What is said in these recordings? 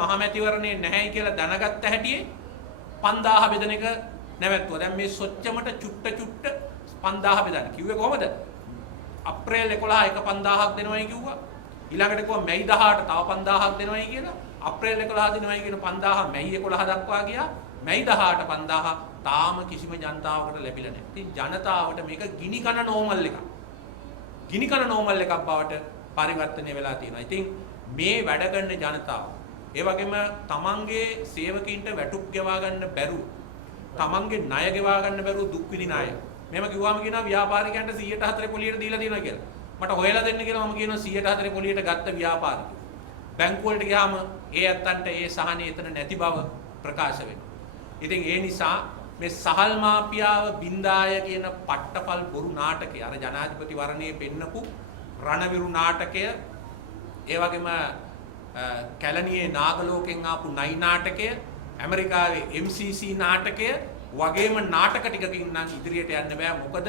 මහමැතිවරණේ නැහැයි කියලා දැනගත්ත හැටියේ 5000 බෙදන එක නැවැත්තුවා. දැන් මේ සොච්චමට චුට්ට 5000 බෙදන්න කිව්වේ කොහමද? අප්‍රේල් 11 එක 5000ක් දෙනවයි කිව්වා. ඊළඟට කිව්වා මැයි 18 තව 5000ක් දෙනවයි කියලා. අප්‍රේල් 11 දෙනවයි කියන 5000 මැයි 11 දක්වා ගියා. මැයි 18 5000 තාම කිසිම ජනතාවකට ලැබිලා නැහැ. ඉතින් ජනතාවට මේක ගිනි කන නෝමල් එකක්. ගිනි කන නෝමල් එකක් බවට පරිවර්තනය වෙලා තියෙනවා. ඉතින් මේ වැඩ කරන ජනතාව ඒ වගේම තමන්ගේ සේවකීන්ට වැටුප් ගෙවා ගන්න බැරුව තමන්ගේ ණය ගෙවා ගන්න බැරුව දුක් විඳින අය. මෙහෙම කිව්වම කියනවා ව්‍යාපාරිකයන්ට 104 පොලියට දීලා තියෙනවා කියලා. මට හොයලා දෙන්න කියලා මම කියනවා 104 පොලියට ගත්ත ව්‍යාපාරිකයෝ. බැංකු වලට ගියාම ඒ අත්තන්ට ඒ සහනේ එතන නැති බව ප්‍රකාශ වෙනවා. ඉතින් ඒ නිසා මේ සහල් මාපියාව බින්දාය කියන පට්ටපල් බොරු නාටකය අර ජනාධිපති වරණයේ පෙන්නපු රණවිරු නාටකය ඒ වගේම කැලණියේ නාගලෝකෙන් ආපු නයි නාටකය ඇමරිකාවේ MCC නාටකය වගේම නාටක ටිකකින් නම් ඉදිරියට යන්න බෑ. මොකද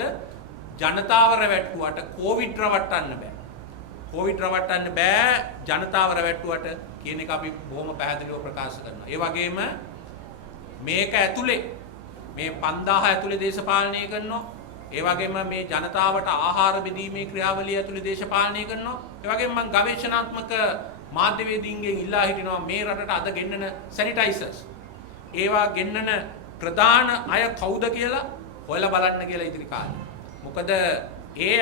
ජනතාව රැවට්ටුවට කොවිඩ් රවට්ටන්න බෑ. කොවිඩ් රවට්ටන්න බෑ ජනතාව රැවට්ටුවට කියන එක අපි බොහොම පැහැදිලිව ප්‍රකාශ කරනවා. ඒ වගේම මේක ඇතුලේ මේ 5000 ඇතුලේ දේශපාලනය කරනවා. ඒ වගේම මේ ජනතාවට ආහාර බෙදීමේ ක්‍රියාවලිය ඇතුලේ දේශපාලනය කරනවා. ඒ වගේම මම ගවේෂණාත්මක මාධ්‍යවේදීන්ගෙන් ඉල්ලා හිටිනවා මේ රටට අද ගෙන්නන සැනිටයිසර්ස් ඒවා ගෙන්නන ප්‍රධාන අය කවුද කියලා හොයලා බලන්න කියලා ඉදිරි කාලේ. මොකද ඒ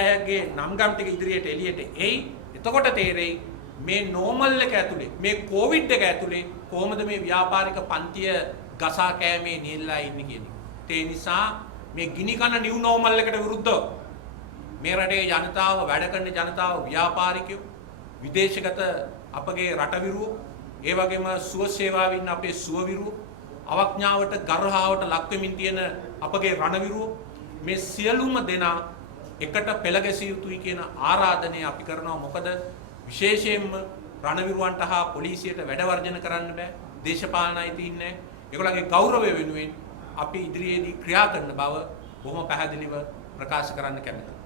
අයගේ නම්ගම් ටික ඉදිරියට එළියට එයි. එතකොට තේරෙයි මේ නෝමල් එක ඇතුලේ මේ කොවිඩ් එක ඇතුලේ කොහොමද මේ ව්‍යාපාරික පන්තිය ගසා කෑමේ නියල්ලා ඉන්නේ කියන එක. ඒ නිසා මේ ගිනි කන නිව් නෝමල් එකට විරුද්ධව මේ රටේ ජනතාව වැඩ කරන ජනතාව ව්‍යාපාරිකයෝ විදේශගත අපගේ රටවිරුවෝ ඒ වගේම සුව සේවාවෙන් අපේ සුවවිරුවෝ අවඥාවට ගර්හාවට ලක් වෙමින් තියෙන අපගේ රණවිරුවෝ මේ සියලුම දෙනා එකට පෙළ ගැසිය යුතුයි කියන ආරාධනය අපි කරනවා. මොකද විශේෂයෙන්ම රණවිරුවන්ට හා පොලිසියට වැඩ වර්ජන කරන්න බෑ. දේශපාලන අයිතීන් නැහැ. ඒගොල්ලන්ගේ ගෞරවය වෙනුවෙන් අපි ඉදිරියේදී ක්‍රියා කරන බව බොහොම පැහැදිලිව ප්‍රකාශ කරන්න කැමතියි.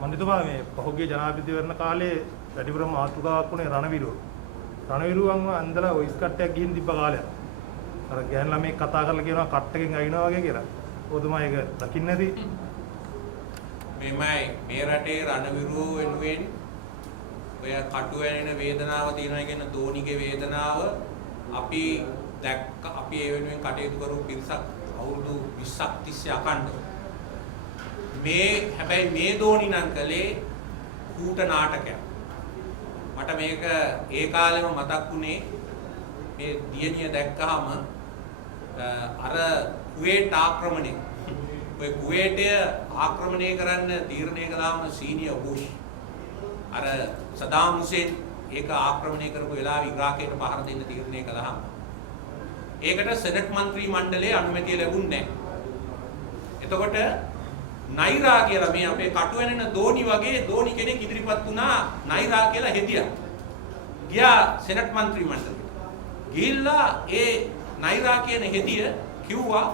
මන්දිතුමා මේ පහුගිය ජනාධිපතිවරණ කාලේ වැඩිපුරම මාතෘකාවක් වුණේ රණවිරුවන්ව ඇඳලා ඔයිස් කට්ටයක් ගිහින් තිබ්බ කාලයක්. අර ගෑන් ළමයි කතා කරලා කියනවා කට්ටකින් අයින්නවා වගේ කියලා. ඔතමයි ඒක දකින්න නැති. මේමයි මේ රටේ රණවිරුවෝ වෙනුවෙන් ඔය කටු වැනෙන වේදනාව තියෙනවා කියන දෝනිගේ වේදනාව අපි දැක්ක. අපි ඒ වෙනුවෙන් කටයුතු කරපු පිරිසක් අවුරුදු 20ක් තිස්සේ අකණ්ඩව. හැබැයි මේ දෝනි නම් කලේ කූට නාටකයක්. මට මේක ඒ කාලෙම මතක් වුණේ මේ දියණිය දැක්කහම අර කුවේට් ආක්‍රමණය. ඔය කුවේටය ආක්‍රමණය කරන්න තීරණය කළාම සීනියර් බුෂ් අර සදාම් හුසේන් ඒක ආක්‍රමණය කරපු වෙලාවේ ඉරාකයට පහර දෙන්න තීරණය කළාම ඒකට සෙනට් මන්ත්‍රී මණ්ඩලයේ අනුමැතිය ලැබුණේ නැහැ. එතකොට නයිරා කියලා මේ අපේ කටු වෙනෙන දෝනි වගේ දෝනි කෙනෙක් ඉදිරිපත් වුණා නයිරා කියලා හෙදියා. ගියා සෙනට් මන්ත්‍රී මණ්ඩලයට. ගිහිල්ලා ඒ නයිරා කියන හෙදිය කිව්වා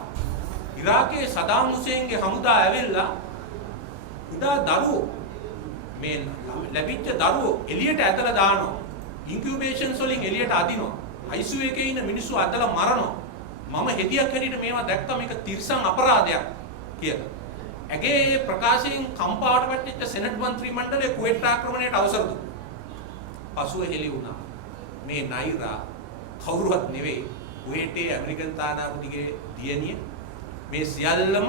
ඉරාකයේ සදාම් හුසේන්ගේ හමුදා ඇවිල්ලා කුඩා දරුවෝ මේ ලැබිච්ච දරුවෝ එළියට ඇදලා දානවා. ඉන්කියුබේෂන්ස් වලින් එළියට අදිනවා. ICU එකේ ඉන්න මිනිස්සු අදලා මරනවා. මම හෙදියක් හැටියට මේවා දැක්කම මේක තිරසං අපරාධයක් කියලා. ඇගේ ප්‍රකාශයෙන් කම්පාවට වැටෙච්ච සෙනට් මන්ත්‍රී මණ්ඩලය කුවේට් ආක්‍රමණයට අවසර දුන්නා. පසුව හෙළි වුණා මේ නයිරා කවුරුවත් නෙවෙයි කුවේටේ ඇමරිකන් තානාපතිගේ දියණිය. මේ සියල්ලම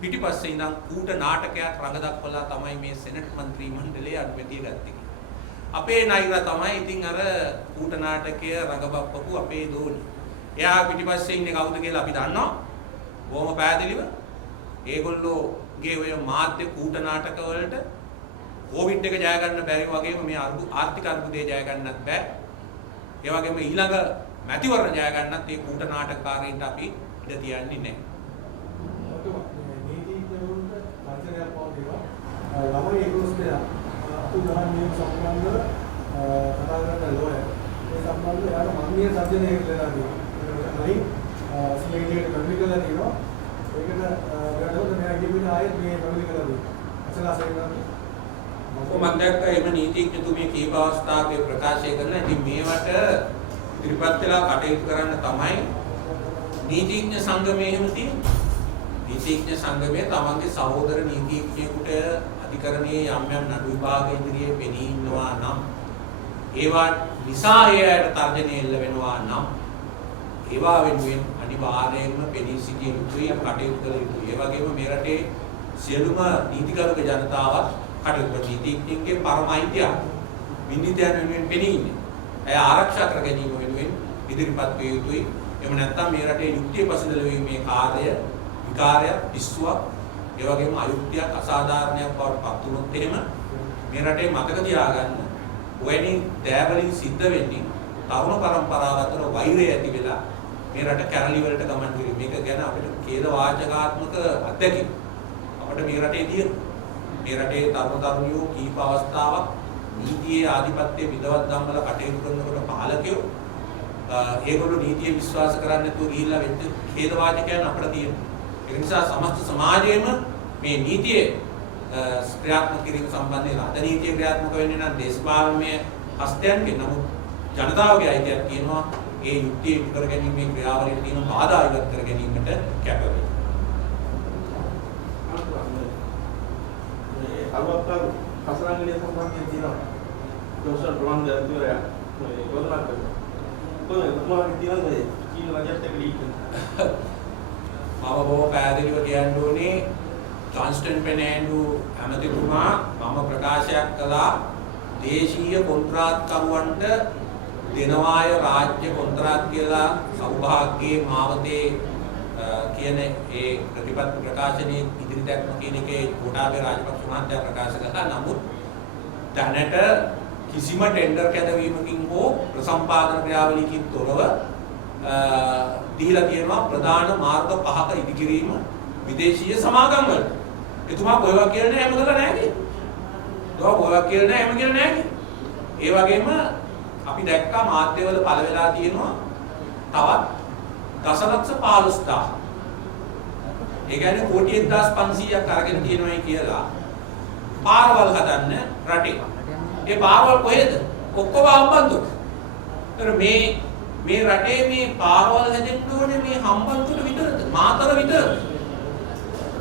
පිටිපස්සේ ඉඳන් කූට නාටකයක් රඟ දක්වලා තමයි මේ සෙනට් මන්ත්‍රී මණ්ඩලයේ අනුමැතිය ගත්තේ. අපේ නයිරා තමයි ඉතින් අර කූට නාටකය රඟපප්පපු අපේ දෝනි. එයා පිටිපස්සේ ඉන්නේ කවුද කියලා අපි දන්නවා. බොහොම පැහැදිලිව. ඒගොල්ලෝගේ ඔය මාධ්‍ය කූට නාටක වලට කොවිඩ් එක ජය ගන්න බැරි වගේම මේ ආර්ථික අර්බුදය ජය ගන්නත් බෑ. ඒ වගේම ඊළඟ මැතිවරණ ජය ගන්නත් මේ කූට නාටකකාරීන්ට අපි ඉඩ තියන්නේ නැහැ. ළමයි ඒකෝස්ටේ අතුගහන නියම සම්බන්ධව කතා කරන ලෝය ඒ සම්බන්ධව යාර මන්නිය සත්‍යනේ කියලා කියනවා. සිලෙන්ඩර් පැමිණි කරලා තියෙනවා. ඒකට වැඩවලට මෙයා ගිහින් ආයෙත් මේ පැමිණි කරලා දෙනවා. අසලා සේනාවේ මම දැක්ක එම නීතිඥතුමිය කීප අවස්ථාවක ප්‍රකාශය කරන ඉතින් මේවට ඉදිරිපත් වෙලා කටයුතු කරන්න තමයි නීතිඥ සංගමයේ එහෙම තියෙන්නේ. නීතිඥ සංගමයේ තමන්ගේ සහෝදර නීතිඥයෙකුට අධිකරණයේ යම් යම් නඩු විභාග ඉදිරියේ පෙනී ඉන්නවා නම් ඒවා නිසා එයට තර්ජනය එල්ල වෙනවා නම් ඒවා වෙනුවෙන් අනිවාර්යයෙන්ම පෙනී සිටිය යුතුයි කටයුතු කළ යුතුයි. ඒ වගේම මේ රටේ සියලුම නීතිගරුක ජනතාවත් කටයුතු නීතිඥයන්ගේ පරම අයිතිය විනිවිදයන් වෙනුවෙන් පෙනී ඉන්නේ. එය ආරක්ෂා කර ගැනීම වෙනුවෙන් ඉදිරිපත් විය යුතුයි. එහෙම නැත්නම් මේ රටේ යුක්තිය පසුදල වීමේ කාර්යය විකාරයක් පිස්සුවක් ඒ වගේම අයුක්තියක් අසාධාරණයක් බවට පත් වුණොත් එහෙම මේ රටේ මතක තියාගන්න ඔයනි දෑවලින් සිද්ධ වෙන්නේ තරුණ පරම්පරාව අතර වෛරය ඇති වෙලා මේ රට කැරලි වලට ගමන් කිරීම. මේක ගැන අපිට ඛේද වාචකාත්මක අත්දැකීම් අපිට මේ රටේ තියෙනවා. මේ රටේ තරුණ තරුණියෝ කීප අවස්ථාවක් නීතියේ ආධිපත්‍ය විදවත් ධම්මල කටයුතු කරනකොට පාලකයෝ ඒගොල්ලෝ නීතිය විශ්වාස කරන්නේ නැතුව ගිහිල්ලා වෙච්ච ඛේද වාචකයන් අපිට තියෙනවා. ඒ නිසා සමස්ත සමාජයේම මේ නීතියේ ක්‍රියාත්මක කිරීම සම්බන්ධයෙන් අද නීතිය ක්‍රියාත්මක වෙන්නේ නම් දේශපාලනමය හස්තයන්ගෙන් නමුත් ජනතාවගේ අයිතියක් තියෙනවා ඒ යුක්තිය ඉටු කර ගැනීමේ ක්‍රියාවලියට තියෙන බාධා ඉවත් කර ගැනීමට කැප වෙනවා. අලුත්කරු කසරංගලිය සම්බන්ධයෙන් තියෙනවා. දෝෂ ප්‍රමාණ දර්ශනය මේ යෝජනා කරනවා. කොහොමද මොනවද කියන්නේ චීන රජයට ලීක් මම බොහෝ පැහැදිලිව කියන්න ඕනේ ජොන්ස්ටන් පෙනෑන්ඩු ඇමතිතුමා මම ප්‍රකාශයක් කළා දේශීය කොන්ත්‍රාත්කරුවන්ට දෙනවාය රාජ්‍ය කොන්ත්‍රාත් කියලා සෞභාග්‍යයේ මාවතේ කියන ඒ ප්‍රතිපත්ති ප්‍රකාශනයේ ඉදිරි දැක්ම කියන එකේ ගෝඨාභය රාජපක්ෂ මහත්තයා ප්‍රකාශ කළා. නමුත් දැනට කිසිම ටෙන්ඩර් කැදවීමකින් හෝ ප්‍රසම්පාදන ක්‍රියාවලියකින් තොරව දීලා තියෙනවා ප්‍රධාන මාර්ග පහක ඉදිකිරීම විදේශීය සමාගම් වල. එතුමා කොහෙවත් කියලා නෑ එහෙම කරලා නෑ කියලා. ඒවා කොහෙවත් කියලා නෑ එහෙම කියලා නෑ කියලා. ඒ වගේම අපි දැක්කා මාධ්‍යවල පළ වෙලා තියෙනවා තවත් දසලක්ෂ 15000. ඒ කියන්නේ කෝටි 1500ක් අරගෙන තියෙනවායි කියලා පාරවල් හදන්න රටේ. ඒ පාරවල් කොහෙද? ඔක්කොම හම්බන්තොට. ඒතර මේ රටේ මේ පාරවල් හැදෙන්න ඕනේ මේ හම්බන්තොට විතරද? මාතර විතරද?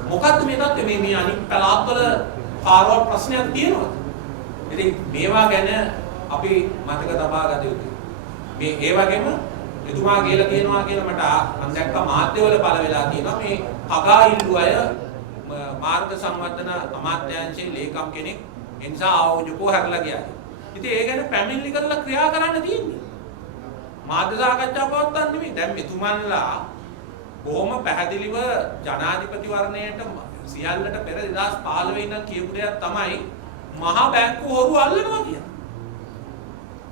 මොකද්ද මේ තත්ත්වය? මේ අනිත් පළාත්වල පාරවල් ප්‍රශ්නයක් තියෙනවද? ඉතින් මේවා ගැන අපි මතක තබා ගත යුතුයි. මේ ඒ වගේම එතුමා කියලා තියෙනවා කියලා මට මම දැක්කා මාධ්‍යවල පළ වෙලා තියෙනවා මේ අගා ඉල්ලු අය මාර්ග සංවර්ධන අමාත්‍යාංශයේ ලේකම් කෙනෙක් ඒ නිසා ආයෝජකෝ හැරලා ගියා. ඉතින් ඒ ගැන පැමිණිලි කරලා ක්‍රියා කරන්න තියෙන්නේ. මාධ්‍ය සාකච්ඡා පවත්වන්න නෙමෙයි. දැන් මෙතුමන්ලා බොහොම පැහැදිලිව ජනාධිපති වර්ණයට සියල්ලට පෙර 2015 ඉඳන් කියපු දෙයක් තමයි මහා බැංකුව හොරු අල්ලනවා කියන්නේ.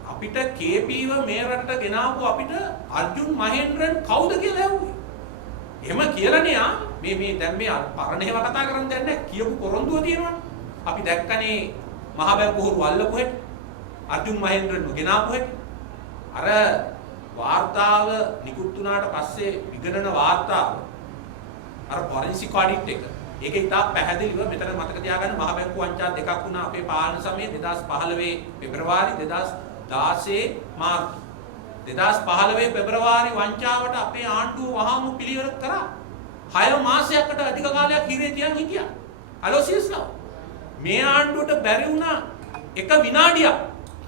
අපිට KPව මේ රටට ගෙනාවු අපිට අර්ජුන් මහේන්ද්‍රන් කවුද කියලා ඇහුවේ. එහෙම කියලානේ මේ දැන් මේ පරණ ඒවා කතා කරන් දැන් නැහැ කියපු පොරොන්දුව තියෙනවනේ. අපි දැක්කනේ මහා බැංකුව හොරු අල්ලපු හැටි. අර්ජුන් මහේන්ද්‍රන්ව ගෙනාවු හැටි. අර වාර්තාව නිකුත් වුණාට පස්සේ විගණන වාර්තාව අර ෆොරෙන්සික් ඔඩිට් එක ඒකේ ඉතා පැහැදිලිව මෙතන මතක තියාගන්න මහ බැංකුව වංචා දෙකක් වුණා අපේ පාලන සමයේ 2015 පෙබරවාරි 2016 මාර්තු 2015 පෙබරවාරි වංචාවට අපේ ආණ්ඩුව වහාම පිළිවෙල කරා 6 මාසයකට අධික කාලයක් හිරේ තියන් හිටියා අලෝසියස්ලා මේ ආණ්ඩුවට බැරි වුණා එක විනාඩියක්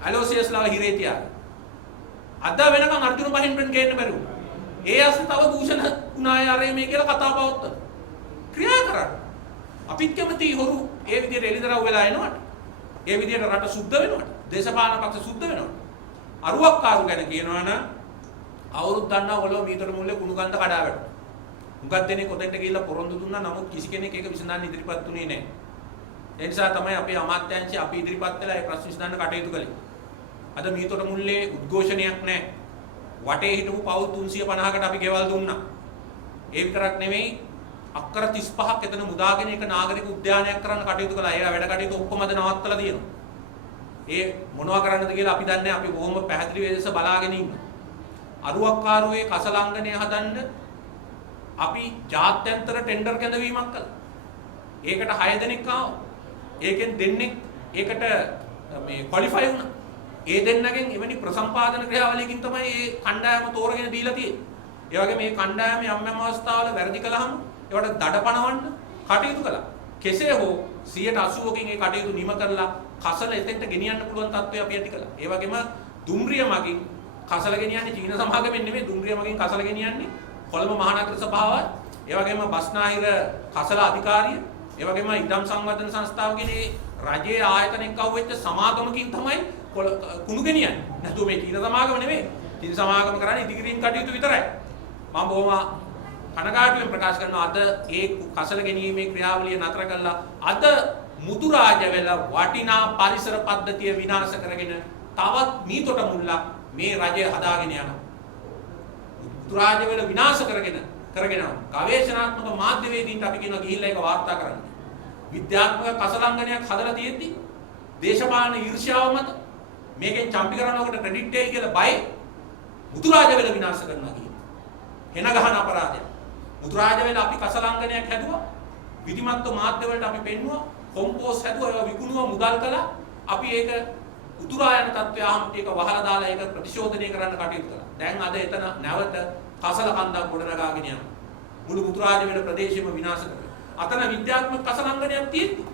අලෝසියස්ලා හිරේ තියා අද වෙනකන් අර්ජුන මහින්ද්‍රන් ගේන්න බැරි වුණා. ඒ අස්සේ තව දූෂණ වුණාය අරේ මේ කියලා කතා පවත්වන. ක්‍රියා කරන්න. අපිත් කැමති හොරු ඒ විදිහට එලිදරව් වෙලා එනවට. ඒ විදිහට රට සුද්ධ වෙනවට. දේශපාලන පක්ෂ සුද්ධ වෙනවට. අරුවක්කාරු ගැන කියනවනම් අවුරුද්ද ගන්න ඔලෝ මීටර මුල්ලේ කුණු ගන්ද කඩා වැටුණා. මුගක් දෙනේ කොතෙන්ට ගිහිල්ලා පොරොන්දු දුන්නා නමුත් කිසි කෙනෙක් ඒක විසඳන්න ඉදිරිපත් වුණේ නැහැ. ඒ නිසා තමයි අපේ අමාත්‍යාංශය අපි ඉදිරිපත් වෙලා ඒ ප්‍රශ්න විසඳන්න කටයුතු කළේ. අද මීතොට මුල්ලේ උද්ඝෝෂණයක් නැහැ. වටේ හිටපු පවුල් 350කට අපි ගෙවල් දුන්නා. ඒ විතරක් නෙමෙයි අක්කර 35ක් එතන මුදාගෙන එක නාගරික උද්‍යානයක් කරන්න කටයුතු කළා. ඒ වැඩ කටයුතු ඔක්කොම අද නවත්තලා තියෙනවා. ඒ මොනවා කරන්නද කියලා අපි දන්නේ අපි බොහොම පැහැදිලි වෙලෙස බලාගෙන ඉන්නවා. අරුවක්කාරුවේ කසලංගනය හදන්න අපි ජාත්‍යන්තර ටෙන්ඩර් කැඳවීමක් කළා. ඒකට 6 දෙනෙක් ආවා. ඒකෙන් දෙන්නෙක් ඒකට මේ ක්වොලිෆයි වුණා. ඒ දෙන්නගෙන් එවැනි ප්‍රසම්පාදන ක්‍රියාවලියකින් තමයි මේ කණ්ඩායම තෝරගෙන දීලා තියෙන්නේ. ඒ වගේ මේ කණ්ඩායමේ යම් අවස්ථාවල වැරදි කළාම ඒවට දඩපණවන්න කටයුතු කළා. කෙසේ හෝ 80%කින් ඒ කටයුතු නිම කරලා කසල එතෙන්ට ගෙනියන්න පුළුවන් තත්ත්වය අපි ඇති කළා. ඒ වගේම දුම්රිය මගින් කසල ගෙනියන්නේ චීන සමාගමෙන් නෙමෙයි, දුම්රිය මගින් කසල ගෙනියන්නේ කොළඹ මහනගර සභාවත්, ඒ වගේම බස්නාහිර කසල අධිකාරිය, ඒ වගේම ඉදම් සංවර්ධන සංස්ථාව කියන රජයේ ආයතන එක්ක වෙච්ච සමාගමකින් තමයි කුණු ගෙනියන්නේ. නැතුව මේ චීන සමාගම නෙමෙයි. චීන සමාගම කරන්නේ ඉදිකිරීම් කටයුතු විතරයි. මම බොහොම කනගාටුවෙන් ප්‍රකාශ කරනවා අද ඒ කසල ගැනීමේ ක්‍රියාවලිය නතර කළා. අද මුතුරාජ වෙල වටිනා පරිසර පද්ධතිය විනාශ කරගෙන තවත් මීතොට මුල්ලා මේ රජය හදාගෙන යනවා. මුතුරාජ වෙල විනාශ කරගෙන ගවේෂණාත්මක මාධ්‍යවේදීන්ට අපි කියනවා ගිහිල්ලා ඒක වාර්තා කරන්න. විද්‍යාත්මක කසලංගනයක් හදලා තියෙද්දි දේශපාලන ඊර්ෂ්‍යාව මත මේකෙන් චම්පි කරනකොට ක්‍රෙඩිට් එකයි කියලා බය මුතුරාජ වෙල විනාශ කරනවා කියන්නේ. හෙන ගහන අපරාධයක්. මුතුරාජ වෙල අපි කසලංගනයක් හැදුවා. විධිමත්ව මාධ්‍ය වලට අපි පෙන්නුවා. කොම්පෝස් හැදුවා, ඒවා විකුණුවා, මුදල් කළා. අපි ඒක උතුරා යන තත්ත්වය ආවම ඒක වහලා දාලා ඒක ප්‍රතිශෝධනය කරන්න කටයුතු කළා. දැන් අද එතන නැවත කසල කන්දක් ගොඩනගාගෙන යනවා. මුළු මුතුරාජ වෙල ප්‍රදේශෙම විනාශ කරනවා. අතන විද්‍යාත්මක කසලංගනයක් තියෙද්දි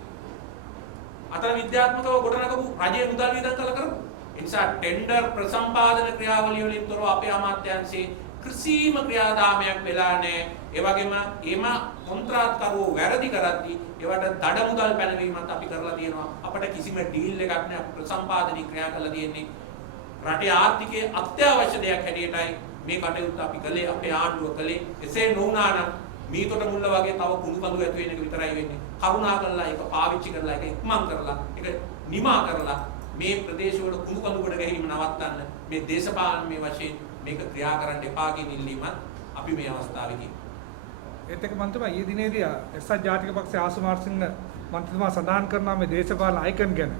අතන විද්‍යාත්මකව ගොඩනගපු රජයේ මුදල් වියදම් කළා කරමු. ඒ නිසා ටෙන්ඩර් ප්‍රසම්පාදන ක්‍රියාවලිය වලින් තොරව අපේ අමාත්‍යාංශයේ කිසිම ක්‍රියාදාමයක් වෙලා නැහැ. ඒ වගේම එම කොන්ත්‍රාත්කරුවෝ වැරදි කරද්දී ඒවට දඩ මුදල් පැනවීමත් අපි කරලා තියෙනවා. අපිට කිසිම ඩීල් එකක් නැහැ. ප්‍රසම්පාදනී ක්‍රියා කරලා තියෙන්නේ රටේ ආර්ථිකයේ අත්‍යවශ්‍ය දෙයක් හැටියටයි මේ කටයුත්ත අපි කළේ, අපේ ආණ්ඩුව කළේ. එසේ නොවුනා නම් මීතොට මුල්ල වගේ තව කුණු කඳු ඇති වෙන එක විතරයි වෙන්නේ. කරුණා කරලා ඒක පාවිච්චි කරලා ඒක ඉක්මන් කරලා ඒක නිමා කරලා මේ ප්‍රදේශවල කුණු කඳු කොට ගැනීම නවත්තන්න මේ දේශපාලනමය වශයෙන් මේක ක්‍රියා කරන්න එපා කියන ඉල්ලීමත් අපි මේ අවස්ථාවේ කියනවා. ඒත් එක්ක මන්ත්‍රී ඊයේ දිනේදී එක්සත් ජාතික පක්ෂයේ ආසුමාර්සිංහ මන්ත්‍රීතුමා සඳහන් කරනවා මේ දේශපාලන අයිකන් ගැන.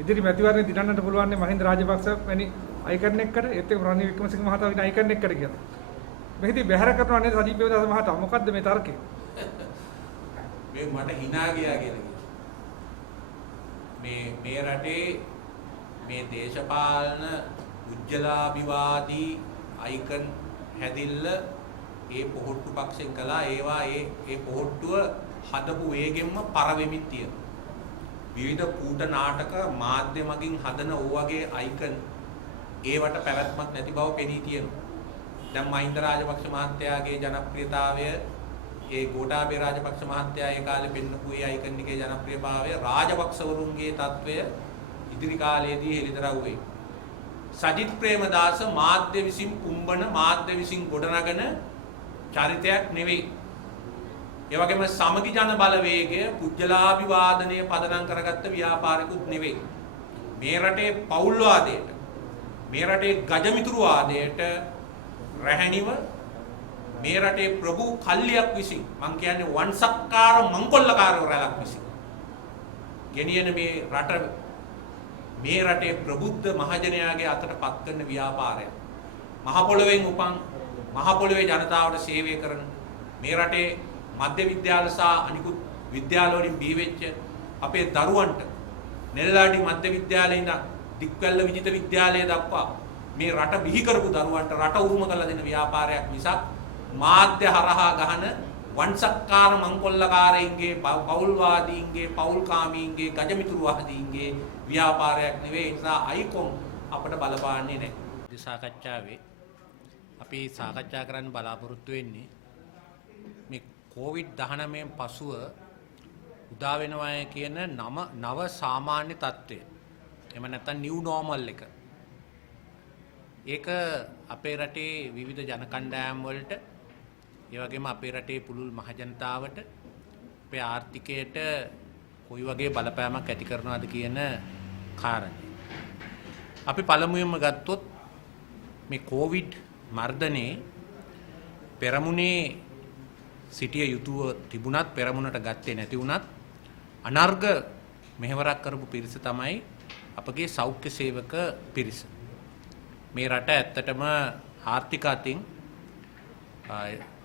ඉදිරි මැතිවරණය දිනන්නට පුළුවන් මහින්ද රාජපක්ෂ වැනි අයිකන් එක්කට, ඒත් එක්ක රනිල් වික්‍රමසිංහ මහතා වෙන අයිකන් එක්කට කියලා. මෙහිදී බැහැර කරනවා නේද සජීව ප්‍රේමදාස මහතා? මොකද්ද මේ තර්කය? මේ මට hina ගියා කියලා. මේ රටේ මේ දේශපාලන උජ්ජලාභිවාදී අයිකන් හැදිල්ල ඒ පොහොට්ටු පක්ෂෙන් කළා. ඒවා ඒ පොහොට්ටුව හදපු වේගෙන්ම පරවෙමින් තියෙනවා. විවිධ කූට නාටක මාධ්‍ය මගින් හදන ඕවගේ අයිකන් ඒවට පැවැත්මක් නැති බව පෙනී තියෙනවා. දැන් මහින්ද රාජපක්ෂ මහත්තයාගේ ජනප්‍රියතාවය, ඒ ගෝඨාභය රාජපක්ෂ මහත්තයා ඒ කාලේ පෙන්නපු ඒ අයිකන් එකේ ජනප්‍රියභාවය රාජපක්ෂවරුන්ගේ තත්වය ඉදිරි කාලයේදී හෙළිදරව් වෙයි. සජිත් ප්‍රේමදාස මාධ්‍ය විසින් පුම්බන, මාධ්‍ය විසින් ගොඩනගන චරිතයක් නෙවෙයි. ඒ වගේම සමගි ජන බලවේගය පුජ්‍යලාභිවාදනය පදනම් කරගත්ත ව්‍යාපාරිකුත් නෙවෙයි. මේ රටේ පෞල්වාදයට, මේ රටේ ගජමිතුරුවාදයට රැහැණිව මේ රටේ ප්‍රභු කල්ලියක් විසින්, මං කියන්නේ වංශක්කාර මංකොල්ලකාරව රැලක් විසින් ගෙනියන මේ රටේ ප්‍රබුද්ධ මහජනයාගේ අතට පත් කරන ව්‍යාපාරයක්. මහ පොළොවෙන් උපන්, මහ පොළොවේ ජනතාවට සේවය කරන, මේ රටේ මධ්‍ය විද්‍යාල සහ අනිකුත් විද්‍යාල වලින් බිහි වෙච්ච අපේ දරුවන්ට නෙල්ලාඩි මධ්‍ය විද්‍යාලේ ඉඳන් දික්වැල්ල විජිත විද්‍යාලය දක්වා මේ රට බිහි කරපු දරුවන්ට රට උරුම කරලා දෙන ව්‍යාපාරයක් මිසක් මාධ්‍ය හරහා ගහන වංශක්කාර මංකොල්ලකාරයින්ගේ, පෞල්වාදීන්ගේ, පෞල්කාමීන්ගේ, ගජමිතුරුවාදීන්ගේ ව්‍යාපාරයක් නෙවෙයි. ඒ නිසා අයිකොන් අපට බලපාන්නේ නැහැ. සාකච්ඡාවේ අපි සාකච්ඡා කරන්න බලාපොරොත්තු වෙන්නේ මේ COVID-19 පසුව උදා වෙනවා කියන නව සාමාන්‍ය තත්ත්වය. එහෙම නැත්නම් නිව් නෝමල් එක. ඒක අපේ රටේ විවිධ ජන කණ්ඩායම් වලට, ඒ වගේම අපේ රටේ පුළුල් මහජනතාවට, අපේ ආර්ථිකයට කොයි වගේ බලපෑමක් ඇති කරනවද කියන කාරණේ. අපි පළමුවෙන්ම ගත්තොත් මේ කොවිඩ් මර්ධනේ පෙරමුණේ සිටිය යුතුව තිබුණත්, පෙරමුණට ගත්තේ නැති වුණත් අනර්ග මෙහෙවරක් කරපු පිරිස තමයි අපගේ සෞඛ්‍ය සේවක පිරිස. මේ රට ඇත්තටම ආර්ථික අතින්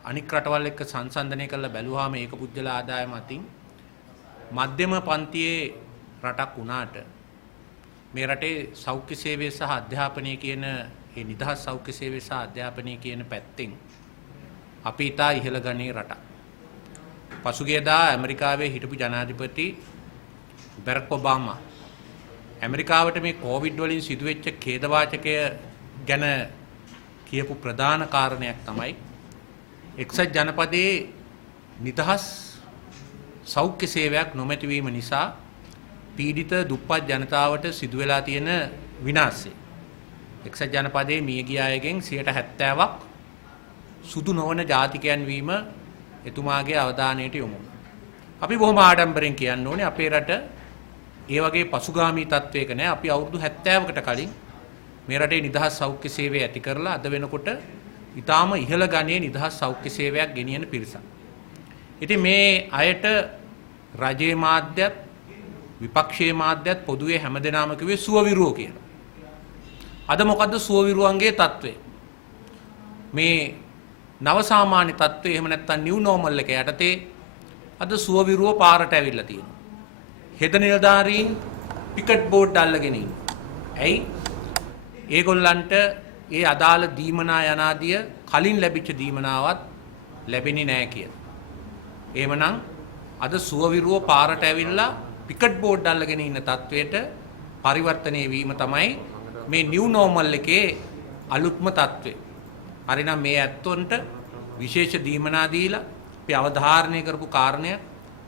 අනික් රටවල් එක්ක සංසන්දනය කරලා බැලුවාම ඒක පුද්ගල ආදායම අතින් මධ්‍යම පන්තියේ රටක් වුණාට මේ රටේ සෞඛ්‍ය සේවය සහ අධ්‍යාපනය කියන ඒ නිදහස් සෞඛ්‍ය සේවය සහ අධ්‍යාපනය කියන පැත්තෙන් අපි ඉතා ඉහළ ගණයේ රටක්. පසුගියදා ඇමරිකාවේ හිටපු ජනාධිපති බැරක් ඔබාමා ඇමරිකාවට මේ කොවිඩ් වලින් සිදුවෙච්ච ඛේදවාචකය ගැන කියපු ප්‍රධාන කාරණයක් තමයි එක්සත් ජනපදයේ නිදහස් සෞඛ්‍ය සේවයක් නොමැතිවීම නිසා පීඩිත දුප්පත් ජනතාවට සිදු වෙලා තියෙන විනාශය. එක්සත් ජනපදයේ මියගිය අයගෙන් 70%ක් සුදු නොවන ජාතිකයන් වීම එතුමාගේ අවධානයට යොමු වුණා. අපි බොහොම ආඩම්බරෙන් කියන්න ඕනේ අපේ රට ඒ වගේ පසුගාමී තත්වයක නැහැ. අපි අවුරුදු 70කට කලින් මේ රටේ නිදහස් සෞඛ්‍ය සේවය ඇති කරලා අද වෙනකොට ඊටාම ඉහළ ගණයේ නිදහස් සෞඛ්‍ය සේවයක් ගෙනියන පිරිසක්. ඉතින් මේ අයට රජයේ මාධ්‍යත් විපක්ෂයේ මාධ්‍යත් පොදුවේ හැමදෙනාම කිව්වේ සුවවිරුවෝ කියලා. අද මොකද්ද සුවවිරුවන්ගේ තත්ත්වය? මේ නව සාමාන්‍ය තත්ත්වය එහෙම නැත්නම් නිව් නෝමල් එක යටතේ අද සුවවිරුවෝ පාරට ඇවිල්ලා තියෙනවා. හෙද නිලධාරීන් පිකට් බෝඩ් අල්ලගෙන ඉන්නවා. ඇයි? ඒගොල්ලන්ට ඒ අදාළ දීමනා යනාදිය කලින් ලැබිච්ච දීමනාවත් ලැබෙන්නේ නැහැ කියලා. එහෙමනම් අද සුවවිරුවෝ පාරට ඇවිල්ලා පිකට් බෝඩ් අල්ලගෙන ඉන්න තත්වයට පරිවර්තනය වීම තමයි මේ නිව් නෝමල් එකේ අලුත්ම තත්ත්වය. හරිනම් මේ ඇත්තොන්ට විශේෂ දීමනා දීලා අපි අවධාරණය කරපු කාරණය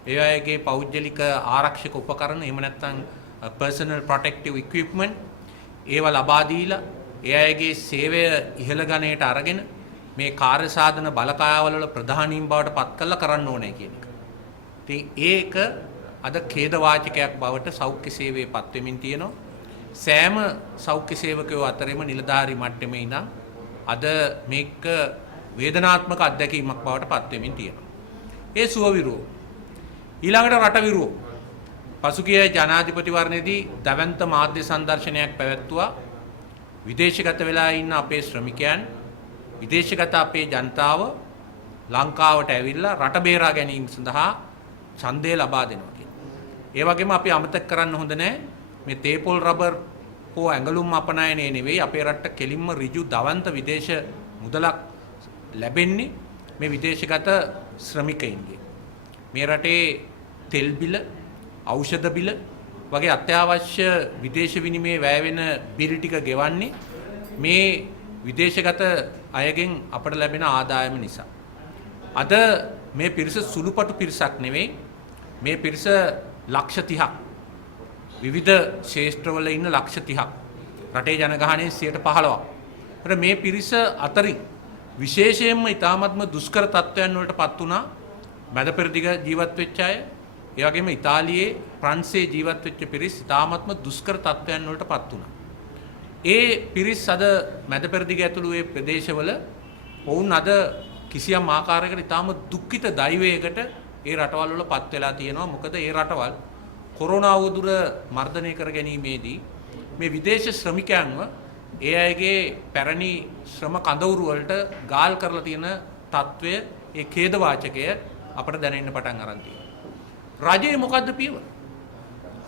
ඒ අයගේ පෞද්ගලික ආරක්ෂක උපකරණ එහෙම නැත්නම් personal protective equipment ඒවා ලබා දීලා ඒ අයගේ සේවය ඉහළ ගණයට අරගෙන මේ කාර්ය සාධන බලකායවල වල ප්‍රධානීන් බවට පත් කරලා කරන්න ඕනේ කියන එක. ඉතින් ඒක අද ඛේද වාචකයක් බවට සෞඛ්‍ය සේවයේ පත් වෙමින් තියෙනවා. සෑම සෞඛ්‍ය සේවකයෝ අතරෙම නිලධාරි මට්ටමේ ඉඳන් අද මේක වේදනාත්මක අත්දැකීමක් බවට පත් වෙමින් තියෙනවා. ඒ සුවවිරුවෝ ඊළඟට රටවිරුවෝ පසුගිය ජනාධිපතිවරණයේදී දවන්ත මාධ්‍ය සංදර්ශනයක් පැවැත්වුවා. විදේශගත වෙලා ඉන්න අපේ ශ්‍රමිකයන් විදේශගත අපේ ජනතාව ලංකාවට ඇවිල්ලා රට බේරා ගැනීම සඳහා ඡන්දය ලබා දෙනවා කියලා. ඒ වගේම අපි අමතක කරන්න හොඳ නැහැ මේ තේපොල් රබර් හෝ ඇඟලුම් අපනයනය නෙවෙයි අපේ රටට කෙලින්ම ඍජු දවන්ත විදේශ මුදලක් ලැබෙන්නේ මේ විදේශගත ශ්‍රමිකයින්ගේ. මේ රටේ තෙල් බිල, ඖෂධ බිල වගේ අත්‍යවශ්‍ය විදේශ විනිමය වැය වෙන බිල් ටික ගෙවන්නේ මේ විදේශගත අයගෙන් අපට ලැබෙන ආදායම නිසා. අද මේ පිරිස සුළුපටු පිරිසක් නෙවෙයි. මේ පිරිස ලක්ෂ 30ක් විවිධ ශේෂ්ත්‍රවල ඉන්න ලක්ෂ 30ක් රටේ ජනගහනයේ 15%ක්. ඒතර මේ පිරිස අතරින් විශේෂයෙන්ම ඊ타මත්ම දුෂ්කර තත්ත්වයන් වලට පත් වුණා මැද පෙරදිග ජීවත් වෙච්ච අය. ඒ වගේම ඉතාලියේ ප්‍රංශයේ ජීවත් වෙච්ච පිරිස් ඊ타මත්ම දුෂ්කර තත්ත්වයන් වලට පත් වුණා. ඒ පිරිස් අද මැද පෙරදිග ඇතුළු ඒ ප්‍රදේශවල වුන් අද කිසියම් ආකාරයකට ඊටාම දුක්ඛිත දෛවයකට ඒ රටවල් වල පත් වෙලා තියෙනවා. මොකද ඒ රටවල් කොරෝනා උදුර මර්ධනය කර ගැනීමේදී මේ විදේශ ශ්‍රමිකයන්ව ඒ අයගේ පැරණි ශ්‍රම කඳවුරු වලට ගාල් කරලා තියෙන తත්වය ඒ ඛේද වාචකය අපට දැනෙන්න පටන් අරන් තියෙනවා. රජයේ මොකද්ද පියවර?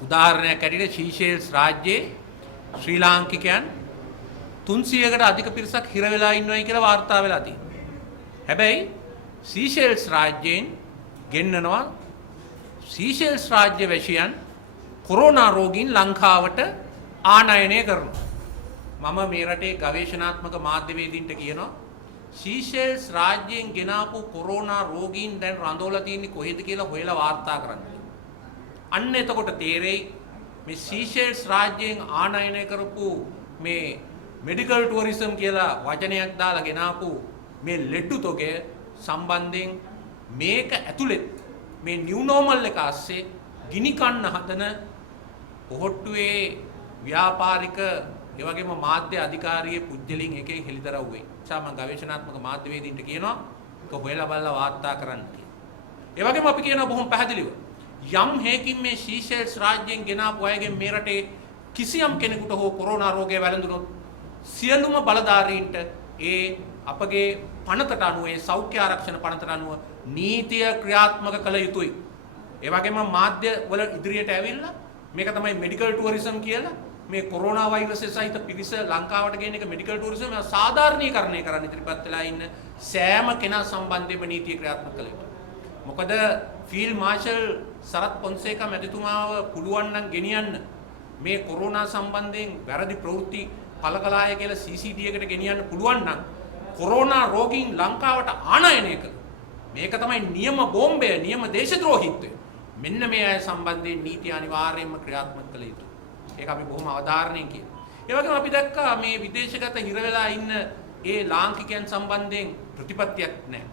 උදාහරණයක් ඇටියට සීෂෙල්ස් රාජ්‍යයේ ශ්‍රී ලාංකිකයන් 300කට අධික පිරිසක් හිර වෙලා ඉන්නවයි කියලා වාර්තා වෙලා තියෙනවා. හැබැයි සීෂෙල්ස් රාජ්‍යයෙන් ගෙන්නනවා සීෂෙල්ස් රාජ්‍ය වැසියන් කොරෝනා රෝගීන් ලංකාවට ආනයනය කරනවා. මම මේ රටේ ගවේෂණාත්මක මාධ්‍යවේදීන්ට කියනවා සීෂෙල්ස් රාජ්‍යයෙන් ගෙනාපු කොරෝනා රෝගීන් දැන් රඳවලා තියෙන්නේ කොහෙද කියලා හොයලා වාර්තා කරන්න. අන්න එතකොට තේරෙයි මේ සීෂෙල්ස් රාජ්‍යයෙන් ආනයනය කරපු මේ මෙඩිකල් ටුවරිසම් කියලා වචනයක් දාලා ගෙනාපු මේ ලෙඩු තොගය සම්බන්ධයෙන් මේක ඇතුළේ මේ නිව් නෝමල් එක ASCII ගිනි කන්න හදන පොහොට්ටුවේ ව්‍යාපාරික ඒ වගේම මාධ්‍ය අධිකාරියේ පුජ්‍යලින් එකේ හෙලිදරව් වෙයි. නිසා මම ගවේෂණාත්මක මාධ්‍යවේදීන්ට කියනවා ඒක හොයලා බලලා වාර්තා කරන්න කියලා. ඒ වගේම අපි කියනවා බොහොම පැහැදිලිව යම් හේකින් මේ සීෂෙල්ස් රාජ්‍යයෙන් ගෙනාපු අයගෙන් මේ රටේ කිසියම් කෙනෙකුට හෝ කොරෝනා රෝගය වැළඳුනොත් සියලුම බලධාරීන්ට ඒ අපගේ පනතට අනුව ඒ සෞඛ්‍ය ආරක්ෂණ පනතට අනුව නීතිය ක්‍රියාත්මක කළ යුතුයි. ඒ වගේම මාධ්‍ය වල ඉදිරියට ඇවිල්ලා මේක තමයි මෙඩිකල් ටුවරිසම් කියලා මේ කොරෝනා වෛරසය සහිත පිරිස ලංකාවට ගෙන එක මෙඩිකල් ටුවරිසම් සාධාරණීකරණය කරන්න ඉදිරිපත් වෙලා ඉන්න සෑම කෙනා සම්බන්ධයෙන්ම නීතිය ක්‍රියාත්මක කළ යුතුයි. මොකද ෆීල්ඩ් මාෂල් සරත් පොන්සේකා මැතිතුමාව පුළුවන් නම් ගෙනියන්න මේ කොරෝනා සම්බන්ධයෙන් වැරදි ප්‍රවෘත්ති පළකලාය කියලා CCD එකට ගෙනියන්න පුළුවන් නම් කොරෝනා රෝගීන් ලංකාවට ආනයනය කළ මේක තමයි නියම බෝම්බය නියම දේශද්‍රෝහීත්වය. මෙන්න මේ අය සම්බන්ධයෙන් නීතිය අනිවාර්යයෙන්ම ක්‍රියාත්මක කළ යුතුයි. ඒක අපි බොහොම අවධාරණයෙන් කියනවා. ඒ වගේම අපි දැක්කා මේ විදේශගත හිර වෙලා ඉන්න ඒ ලාංකිකයන් සම්බන්ධයෙන් ප්‍රතිපත්තියක් නැහැ.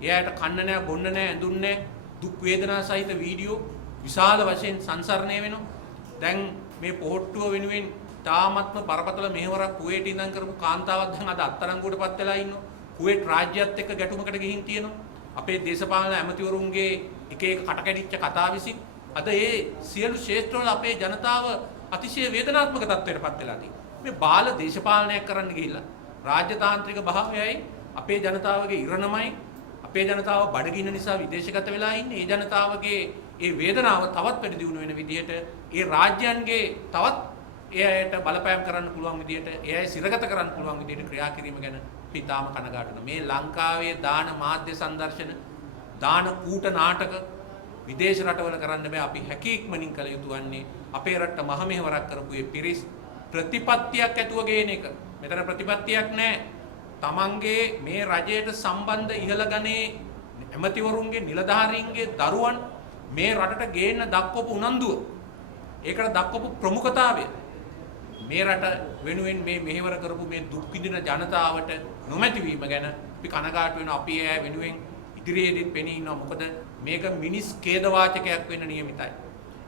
එයාට කන්න නැහැ, බොන්න නැහැ, ඇඳුම් නැහැ, දුක් වේදනා සහිත වීඩියෝ විශාල වශයෙන් සංසරණය වෙනවා. දැන් මේ පොහොට්ටුව වෙනුවෙන් තාමත්ම බරපතල මෙහෙවරක් කුවේට ඉඳන් කරපු කාන්තාවක් දැන් අද අත්අඩංගුවටපත් වෙලා ඉන්නවා. කුවේට් රාජ්‍යයත් එක්ක ගැටුමකට ගිහින් තියෙනවා. අපේ දේශපාලන ඇමතිවරුන්ගේ එක එක කටකැඩිච්ච කතා විසින් අද ඒ සියලු ක්ෂේත්‍රවල අපේ ජනතාව අතිශය වේදනාත්මක තත්ත්වයකටපත් වෙලා තියෙනවා. මේ බාල දේශපාලනයක් කරන්න ගිහිල්ලා රාජ්‍යතාන්ත්‍රික භාවයයි අපේ ජනතාවගේ ඉරණමයි අපේ ජනතාව බඩගින්න නිසා විදේශගත වෙලා ඉන්නේ. ඒ ජනතාවගේ ඒ වේදනාව තවත් වැඩි දියුණු වෙන විදිහට ඒ රාජ්‍යයන්ගේ තවත් ඒ අයට බලපෑම් කරන්න පුළුවන් විදිහට ඒ අය සිරගත කරන්න පුළුවන් විදිහට ක්‍රියා කිරීම ගැන අපි තාම කනගාටුයි. මේ ලංකාවේ දාන මාධ්‍ය සංදර්ශන දාන කූට නාටක විදේශ රටවල කරන්න බෑ. අපි හැකීක්මනින් කළ යුතු වන්නේ අපේ රටට මහ මෙහෙවරක් කරපු ඒ පිරිස් ප්‍රතිපත්තියක් ඇතුව ගේන එක. මෙතන ප්‍රතිපත්තියක් නැහැ. තමන්ගේ මේ රජයට සම්බන්ධ ඉහළ ගණේ ඇමතිවරුන්ගේ නිලධාරීන්ගේ දරුවන් මේ රටට ගේන්න දක්වපු උනන්දුව ඒකට දක්වපු ප්‍රමුඛතාවය මේ රට වෙනුවෙන් මේ මෙහෙවර කරපු මේ දුක් විඳින ජනතාවට නොමැති වීම ගැන අපි කනගාටු වෙනවා. අපි ඒ වෙනුවෙන් ඉදිරියේදීත් පෙනී ඉන්නවා. මොකද මේක මිනිස් ඛේදවාචකයක් වෙන්න නියමිතයි.